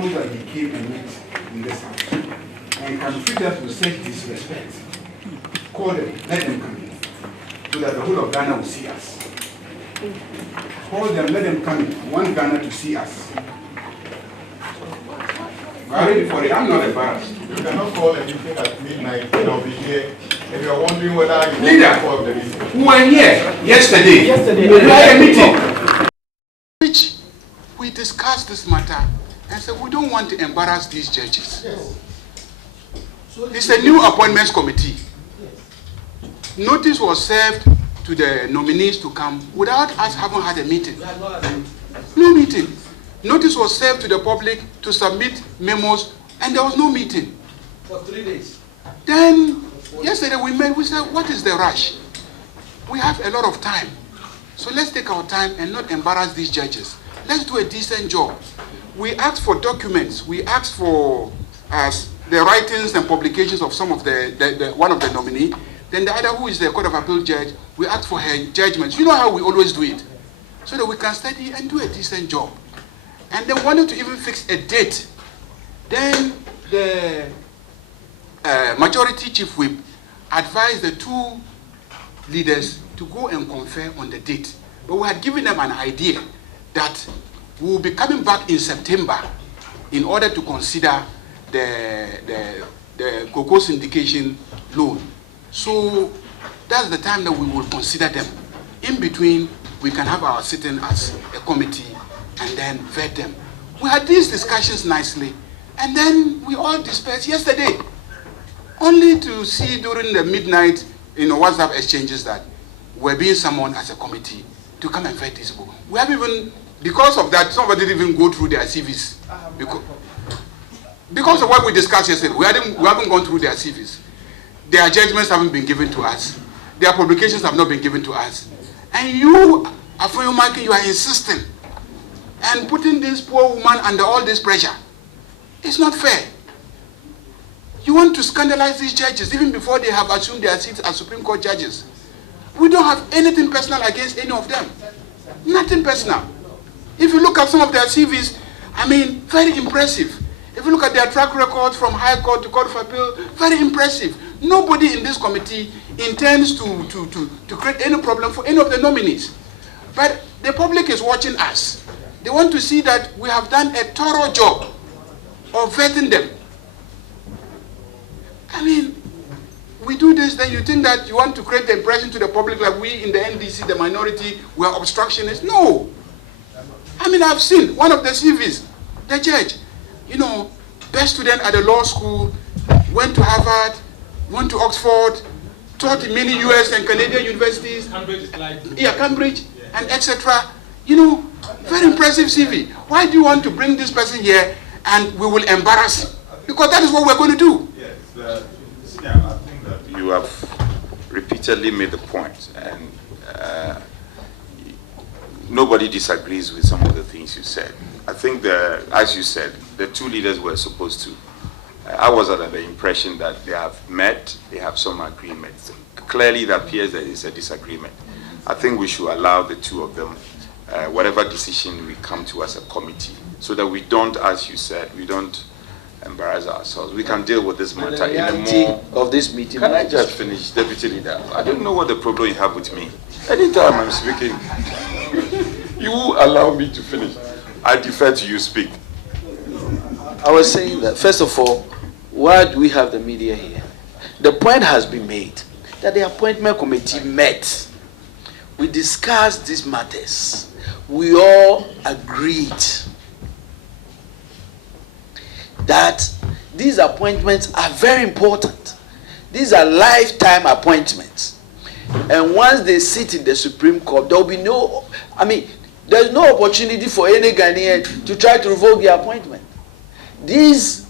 those that he came and met in this house and can treat us with such disrespect. Call them, let them come in, so that the whole of Ghana will see us. Call them, let them come in. I want Ghana to see us. I'm ready for it. I'm not embarrassed. You cannot call a meeting at midnight and I'll be here. If you're wondering whether you Leader, call the meeting. who were here yesterday, we had a meeting. Which we discussed this matter and said we don't want to embarrass these judges. Yes. It's a new appointments committee. Notice was served to the nominees to come without us having had a meeting. No meeting. Notice was served to the public to submit memos, and there was no meeting. For 3 days. Then, yesterday we met, we said, what is the rush? We have a lot of time. So let's take our time and not embarrass these judges. Let's do a decent job. We asked for documents. We asked for the writings and publications of some of one of the nominee. Then the other, who is the Court of Appeal judge, we asked for her judgments. You know how we always do it. So that we can study and do a decent job. And they wanted to even fix a date. Then the majority chief whip advised the two leaders to go and confer on the date. But we had given them an idea that we will be coming back in September in order to consider the cocoa syndication loan. So that's the time that we will consider them. In between, we can have our sitting as a committee and then vet them. We had these discussions nicely, and then we all dispersed yesterday, only to see during the midnight, WhatsApp exchanges that we're being summoned as a committee to come and vet these people. We have even, because of that, somebody didn't even go through their CVs. Because of what we discussed yesterday, we haven't gone through their CVs. Their judgments haven't been given to us. Their publications have not been given to us. And you, Afoyomaki, you are insisting and putting this poor woman under all this pressure. It's not fair. You want to scandalize these judges even before they have assumed their seats as Supreme Court judges. We don't have anything personal against any of them. Nothing personal. If you look at some of their CVs, very impressive. If you look at their track record from High Court to Court of Appeal, very impressive. Nobody in this committee intends to create any problem for any of the nominees. But the public is watching us. They want to see that we have done a thorough job of vetting them. We do this, then you think that you want to create the impression to the public like we in the NDC, the minority, we are obstructionists. No. I've seen one of the CVs, the judge, best student at the law school, went to Harvard, went to Oxford, taught in many US and Canadian universities. Cambridge, Cambridge, and etc. Very impressive CV. Why do you want to bring this person here and we will embarrass him? Because that is what we're going to do. Yes, I think that you have repeatedly made the point, and nobody disagrees with some of the things you said. I think as you said, the two leaders were supposed to. I was under the impression that they have met, they have some agreements. Clearly, it appears that it's a disagreement. I think we should allow the two of them, whatever decision we come to as a committee, so that we don't, as you said, we don't embarrass ourselves. We can deal with this matter in a more... of this meeting. Can I just finish, Deputy Leader? I don't know what the problem you have with me. Anytime I'm speaking, you allow me to finish. I defer to you speak. I was saying that, first of all, why do we have the media here? The point has been made that the appointment committee met. We discussed these matters. We all agreed that these appointments are very important. These are lifetime appointments. And once they sit in the Supreme Court, there will be no, there's no opportunity for any Ghanaian to try to revoke the appointment. These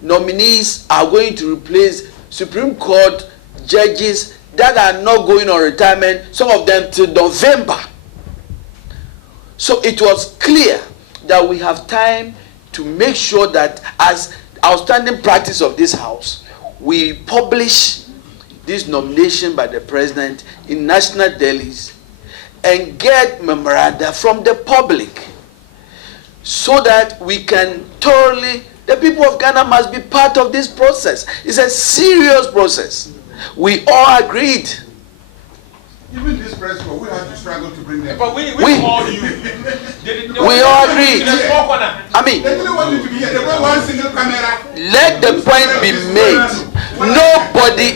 nominees are going to replace Supreme Court judges that are not going on retirement, some of them till November. So it was clear that we have time to make sure that, as outstanding practice of this House, we publish this nomination by the President in national dailies and get memoranda from the public. so that we can thoroughly, the people of Ghana must be part of this process. It's a serious process. We all agreed. Even this press corps, we had to struggle to bring them. But we called you. We all agreed. I mean, They didn't want you to be here. They brought one single camera. let the point be made. Nobody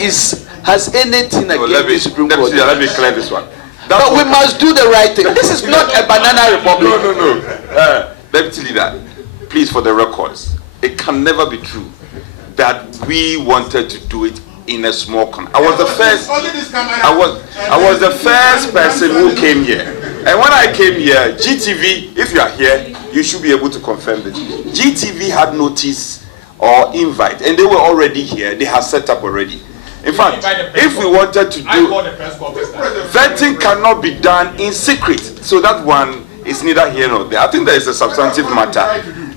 has anything against the Supreme Court. Let me clear this one. But we must do the right thing. This is not a banana republic. No. Deputy Leader, please, for the records, it can never be true that we wanted to do it in a small corner. I was the first. I was the first person who came here, and when I came here, GTV, if you are here, you should be able to confirm this. GTV had notice or invite, and they were already here. They had set up already. In fact, if we wanted to do, vetting cannot be done in secret. So that one is neither here nor there. I think there is a substantive matter,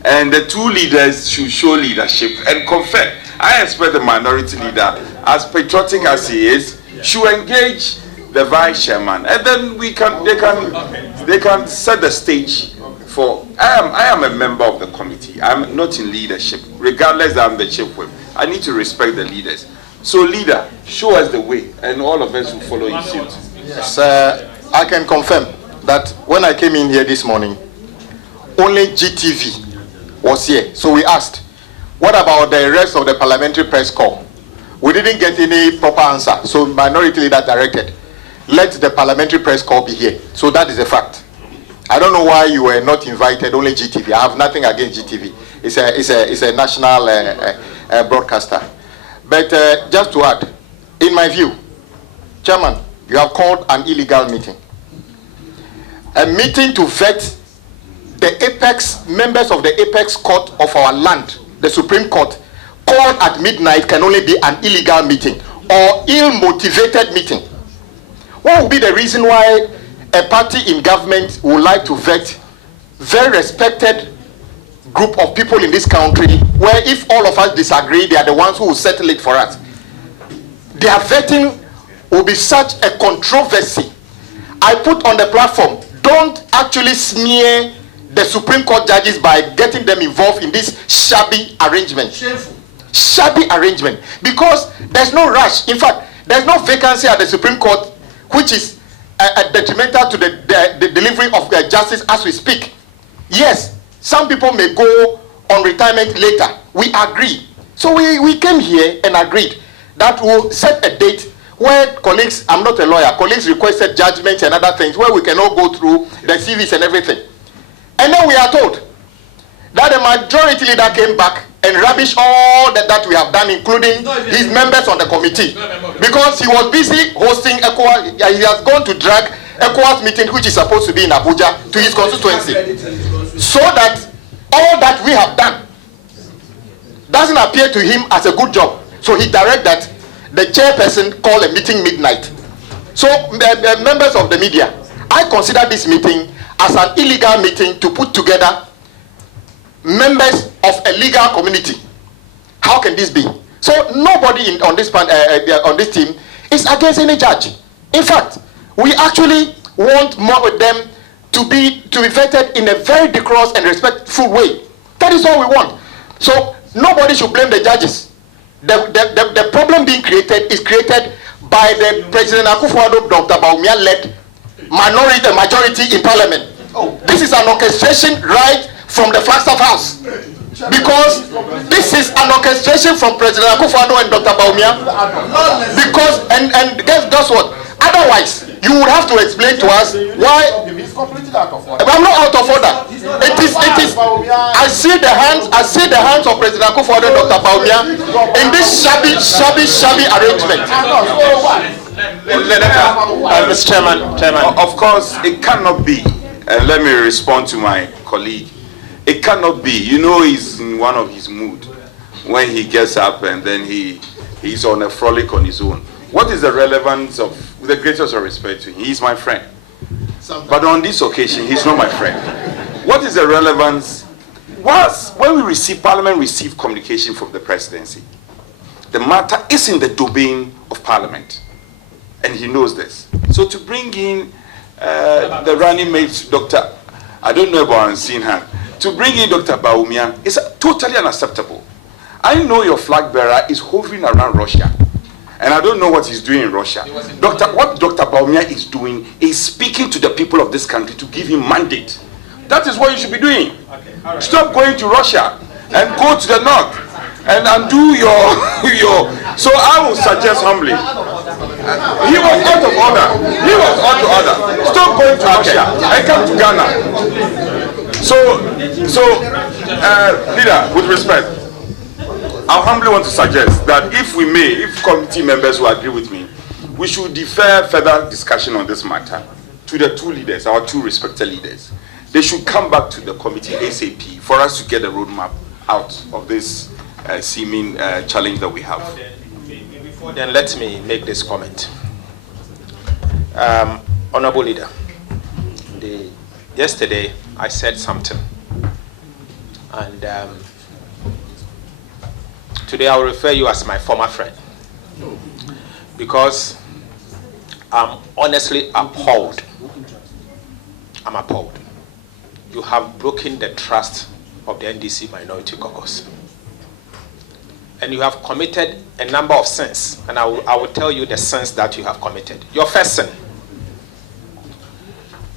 and the two leaders should show leadership and confirm. I expect the minority leader, as patriotic as he is, should engage the vice chairman, and then they can set the stage for. I am a member of the committee. I'm not in leadership, regardless that I'm the chief whip. I need to respect the leaders. So, leader, show us the way, and all of us will follow in suit. Yes, I can confirm that when I came in here this morning, only GTV was here. So we asked, what about the rest of the parliamentary press corps? We didn't get any proper answer. So minority leader directed, let the parliamentary press corps be here. So that is a fact. I don't know why you were not invited, only GTV. I have nothing against GTV. It's a national broadcaster. But just to add, in my view, Chairman, you have called an illegal meeting. A meeting to vet the apex members of the apex court of our land, the Supreme Court, called at midnight can only be an illegal meeting or ill-motivated meeting. What would be the reason why a party in government would like to vet very respected group of people in this country, where if all of us disagree, they are the ones who will settle it for us? Their vetting will be such a controversy. I put on the platform, don't actually smear the Supreme Court judges by getting them involved in this shabby arrangement. Shameful. Shabby arrangement. Because there's no rush. In fact, there's no vacancy at the Supreme Court, which is detrimental to the delivery of justice as we speak. Yes, some people may go on retirement later. We agree. So we came here and agreed that we'll set a date where colleagues, I'm not a lawyer, colleagues requested judgments and other things where we can all go through the CVs and everything. And then we are told that the majority leader came back and rubbished all that we have done, including his members on the committee. Because he was busy hosting ECOWAS. He has gone to drag ECOWAS meeting, which is supposed to be in Abuja, to his constituency. So that all that we have done doesn't appear to him as a good job. So he directed that the chairperson call a meeting midnight. So members of the media, I consider this meeting as an illegal meeting to put together members of a legal community. How can this be? So nobody on this team is against any judge. In fact, we actually want more of them to be vetted in a very decorous and respectful way. That is all we want. So nobody should blame the judges. The problem being created is created by the President Akufo-Addo, Dr. Bawumia-led majority in Parliament. This is an orchestration right from the Flagstaff House. Because this is an orchestration from President Akufo-Addo and Dr. Bawumia. Because, and guess what? Otherwise, you would have to explain to us why. I'm not out of order. It is. I see the hands of President Akufo-Addo and Dr. Bawumia in this shabby arrangement. Mr. Chairman. Of course, it cannot be. And let me respond to my colleague. It cannot be. You know, he's in one of his mood when he gets up and then he's on a frolic on his own. What is the relevance of, with the greatest of respect to him, he's my friend. But on this occasion, he's not my friend. What is the relevance? When we receive, Parliament receive communication from the presidency, the matter is in the domain of Parliament. And he knows this. So to bring in the running mate, Dr. I don't know about unseen hand, to bring in Dr. Bawumia is totally unacceptable. I know your flag bearer is hovering around Russia, and I don't know what he's doing in Russia. What Dr. Bawumia is doing is speaking to the people of this country to give him mandate. That is what you should be doing. Okay. Stop going to Russia and go to the north and do your So I will suggest humbly. He was out of order. He was out of order. Stop going to Russia and come to Ghana. Leader, with respect, I humbly want to suggest that if committee members will agree with me, we should defer further discussion on this matter to the two leaders, our two respected leaders. They should come back to the committee ASAP for us to get a roadmap out of this seeming challenge that we have. Before then, let me make this comment. Honorable Leader, yesterday I said something, and today I will refer you as my former friend, because I'm honestly appalled. I'm appalled. You have broken the trust of the NDC Minority Caucus. And you have committed a number of sins. And I will tell you the sins that you have committed. Your first sin.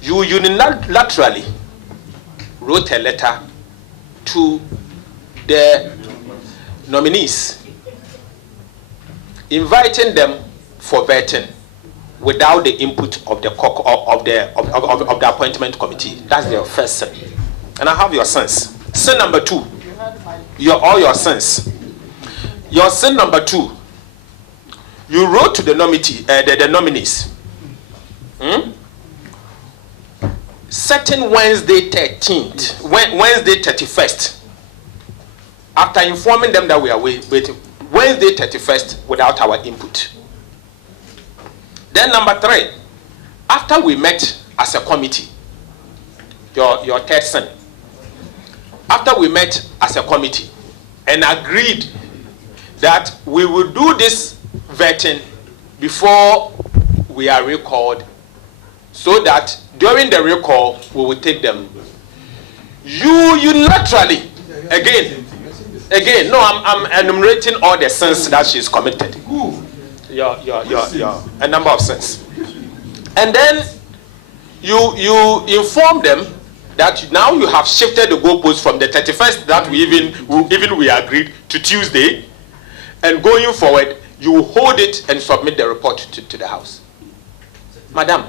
You unilaterally wrote a letter to the nominees, inviting them for vetting without the input of the appointment committee. That's your first sin. And I have your sins. Sin number 2. All your sins. Your sin number 2. You wrote to the nominees. Certain Wednesday 13th, Wednesday 31st, after informing them that we are waiting, Wednesday 31st without our input. Then number 3, after we met as a committee, your third sin, after we met as a committee and agreed that we will do this vetting before we are recalled, so that during the recall we will take them. You unilaterally, again, no, I'm enumerating all the sins that she's committed. A number of sins. And then you inform them that now you have shifted the goalpost from the 31st that we agreed to Tuesday, and going forward you hold it and submit the report to the House. Madam,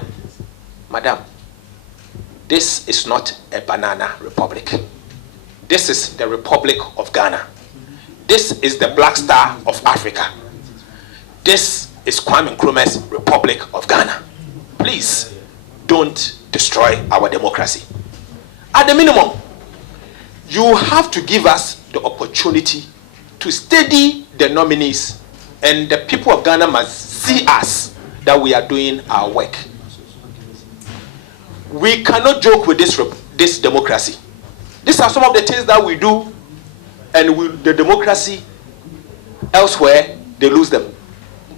this is not a banana republic. This is the Republic of Ghana. This is the Black Star of Africa. This is Kwame Nkrumah's Republic of Ghana. Please don't destroy our democracy. At the minimum, you have to give us the opportunity to steady the nominees, and the people of Ghana must see us that we are doing our work. We cannot joke with this democracy. These are some of the things that we do, and the democracy elsewhere, they lose them.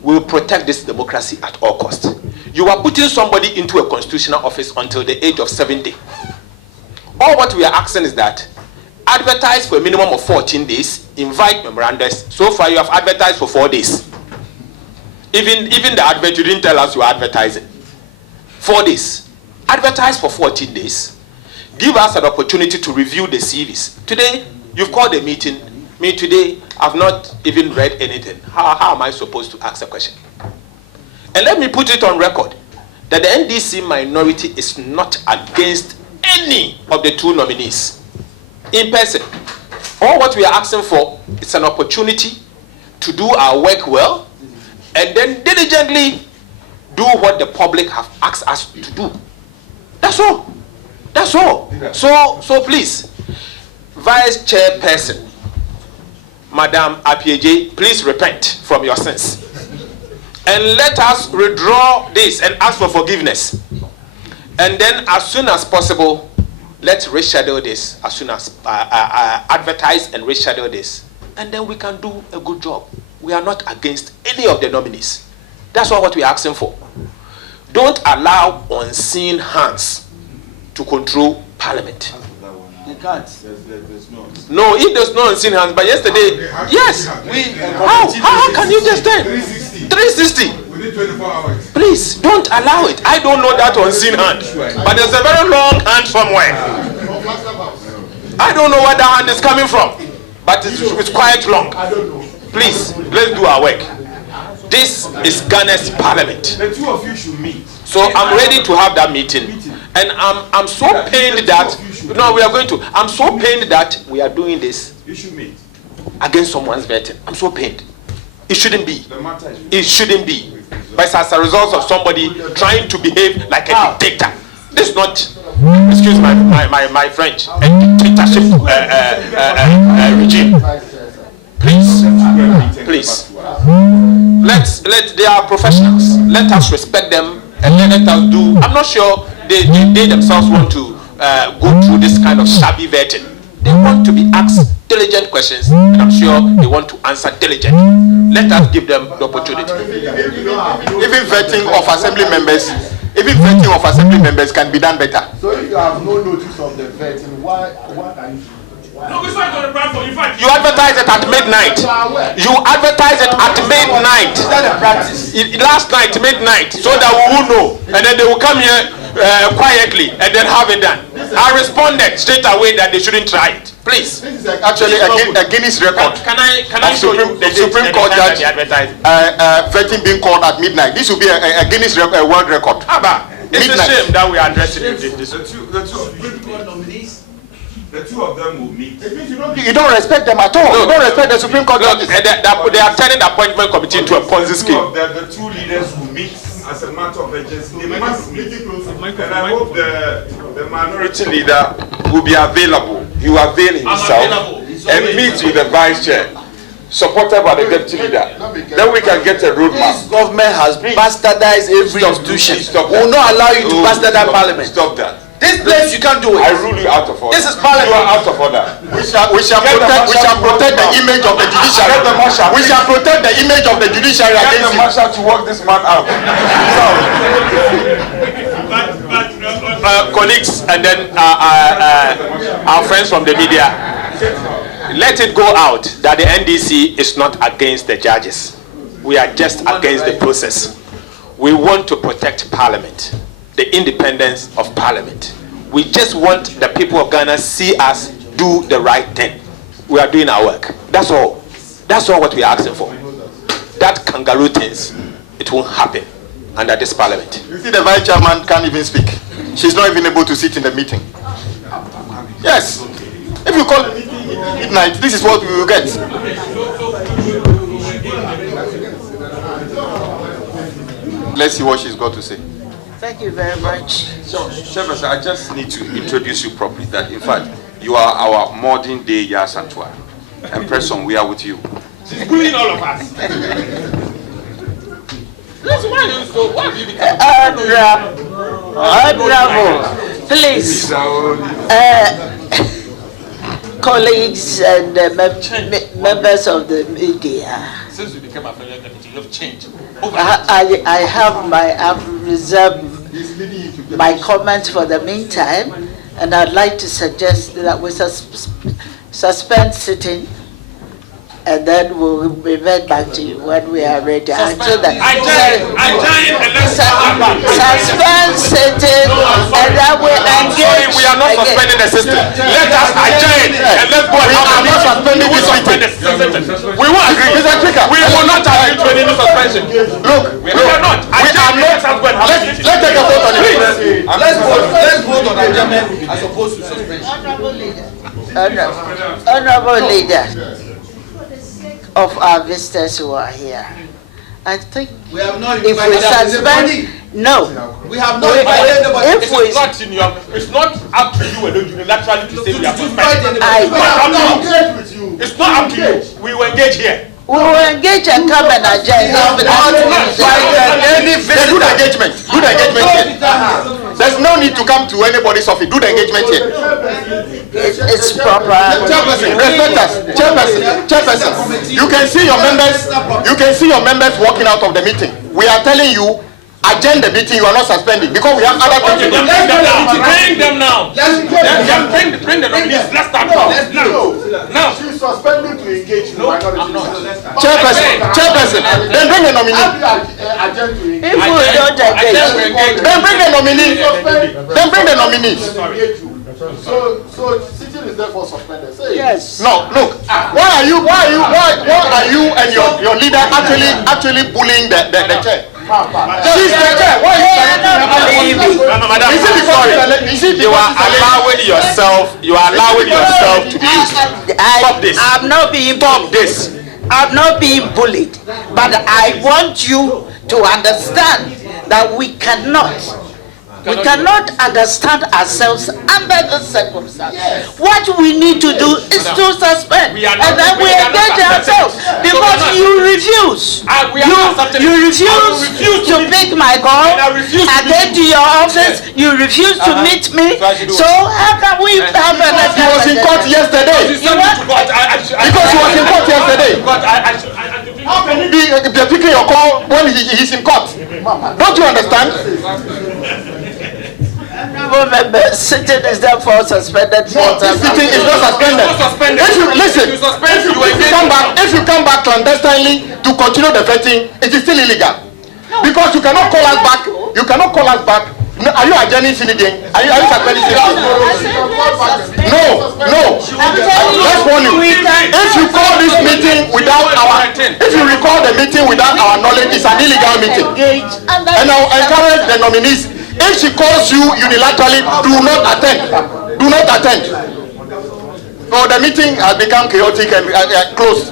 We will protect this democracy at all costs. You are putting somebody into a constitutional office until the age of 70. All what we are asking is that advertise for a minimum of 14 days, invite memorandums. So far you have advertised for 4 days. Even the advert, you didn't tell us you are advertising. 4 days. Advertise for 14 days. Give us an opportunity to review the CVs. Today, you've called a meeting. Me today, I've not even read anything. How am I supposed to ask a question? And let me put it on record that the NDC minority is not against any of the 2 nominees in person. All what we are asking for is an opportunity to do our work well and then diligently do what the public have asked us to do. That's all. That's all. So please, Vice Chairperson, Madam Apieje, please repent from your sins. And let us withdraw this and ask for forgiveness. And then as soon as possible, let's reschedule this. As soon as advertise and reschedule this. And then we can do a good job. We are not against any of the nominees. That's all what we are asking for. Don't allow unseen hands to control Parliament. They can't. No, if there's no unseen hands, but yesterday, yes. How can you just stand? 360. Within 24 hours. Please don't allow it. I don't know that unseen hand, but there's a very long hand somewhere. I don't know where that hand is coming from, but it's quite long. Please, let's do our work. This is Ghana's parliament. The two of you should meet. So I'm ready to have that meeting. And I'm so pained that, no, we are going to. I'm so pained that we are doing this. You should meet. Against someone's vetting. I'm so pained. It shouldn't be. The matter is It shouldn't be. But it's as a result of somebody trying to behave like a dictator. This is not, excuse my French, a dictatorship regime. Please. They are professionals. Let us respect them and let us do. I'm not sure they themselves want to go through this kind of shabby vetting. They want to be asked diligent questions, and I'm sure they want to answer diligently. Let us give them the opportunity. Even vetting of assembly members can be done better. So if you have no notice of the vetting, why are you? No, we start on the platform. In fact, You advertise it at midnight. You advertise it at midnight. Is that a practice? Last night, midnight, so that we will know. And then they will come here quietly and then have it done. I responded straight away that they shouldn't try it. Please. This is actually a Guinness record. Can I show you the Supreme Court judge advertised? vetting being called at midnight. This will be a Guinness world record. It's a shame that we are addressing this. The two of them will meet. You don't respect them at all. You don't respect the Supreme Court judges. They are turning the appointment committee into a Ponzi scheme. The two leaders will meet as a matter of urgency. They must meet. And I hope the minority leader will be available. He will avail himself and meet with the vice chair, supported by the deputy leader. Then we can get a roadmap. This government has bastardized every institution. We will not allow you to bastardize parliament. Stop that. This place you can't do it. I rule you out of order. This is parliament. You are out of order. We shall protect the image of the judiciary. We shall protect the image of the judiciary Get against the him. marshal to work this man out. Colleagues and then our friends from the media, let it go out that the NDC is not against the judges. We are just against the process. We want to protect Parliament, the independence of Parliament. We just want the people of Ghana see us do the right thing. We are doing our work. That's all. That's all what we are asking for. That kangaroo things, it won't happen under this Parliament. You see, the vice chairman can't even speak. She's not even able to sit in the meeting. Yes. If you call midnight, this is what we will get. Let's see what she's got to say. Thank you very much. So, Chairperson, I just need to introduce you properly. That, in fact, you are our modern day Yasantua. And Preston, we are with you. she's bullying all of us. That's why you so. What have you become? Honorable, please, colleagues and members of the media. Since we became a federal committee, you have changed. I have reserved my comment for the meantime, and I'd like to suggest that we suspend sitting, and then we'll revert back to you when we are ready. Suspend sitting, and then we engage. We are not suspending the system. Let us adjourn and let's go and have a meeting. We will agree. We will not agree to any suspension. Look, we are not. Let's take a vote on it. Let's vote on adjournment as opposed to suspension. Honorable leader of our visitors who are here, I think We have not if we invited suspend, no. We have not invited anybody. If we It's not up to you alone unilaterally to say we are suspended. It's not up to you. We will engage here. we will engage and come and adjourn. Do the engagement. Do the engagement here. There's no need to come to anybody's office. Do the engagement here. It's proper. Chairperson, respect us. Chairperson, you can see your members. You can see your members walking out of the meeting. We are telling you, adjourn the meeting, you are not suspending because we have other things to do. Bring them now. Bring the nominees. Let's start now. She's suspending to engage. No, I'm not. Chairperson, then bring the nominee. If we don't engage, Then bring the nominee. Then bring the nominee. So sitting is therefore suspended. Say yes. No, look. Why are you and your leader actually bullying the chair? She's the chair. Why are you Madam, you are allowing yourself to be used. Stop this. I'm not being Stop this. I'm not being bullied, but I want you to understand that we cannot understand ourselves under the circumstances. Yes. What we need to do is to suspend, and then we engage ourselves because you refuse. You refuse to pick my call. I get to your office. You refuse to meet me. So how can we have an? He was in court yesterday. Because he was in court yesterday. How can you be picking your call when he's in court? Don't you understand? Sitting is therefore suspended. Sitting is not suspended. If you come back clandestinely to continue the vetting, it is still illegal. Because you cannot call us back. You cannot call us back. No, are you adjourning anything? Are you suspending anything? No. Let's warn you. If you call this meeting without if you record the meeting without our knowledge, it's an illegal meeting. And I'll encourage the nominees. If she calls you unilaterally, do not attend. Do not attend. So the meeting has become chaotic and closed.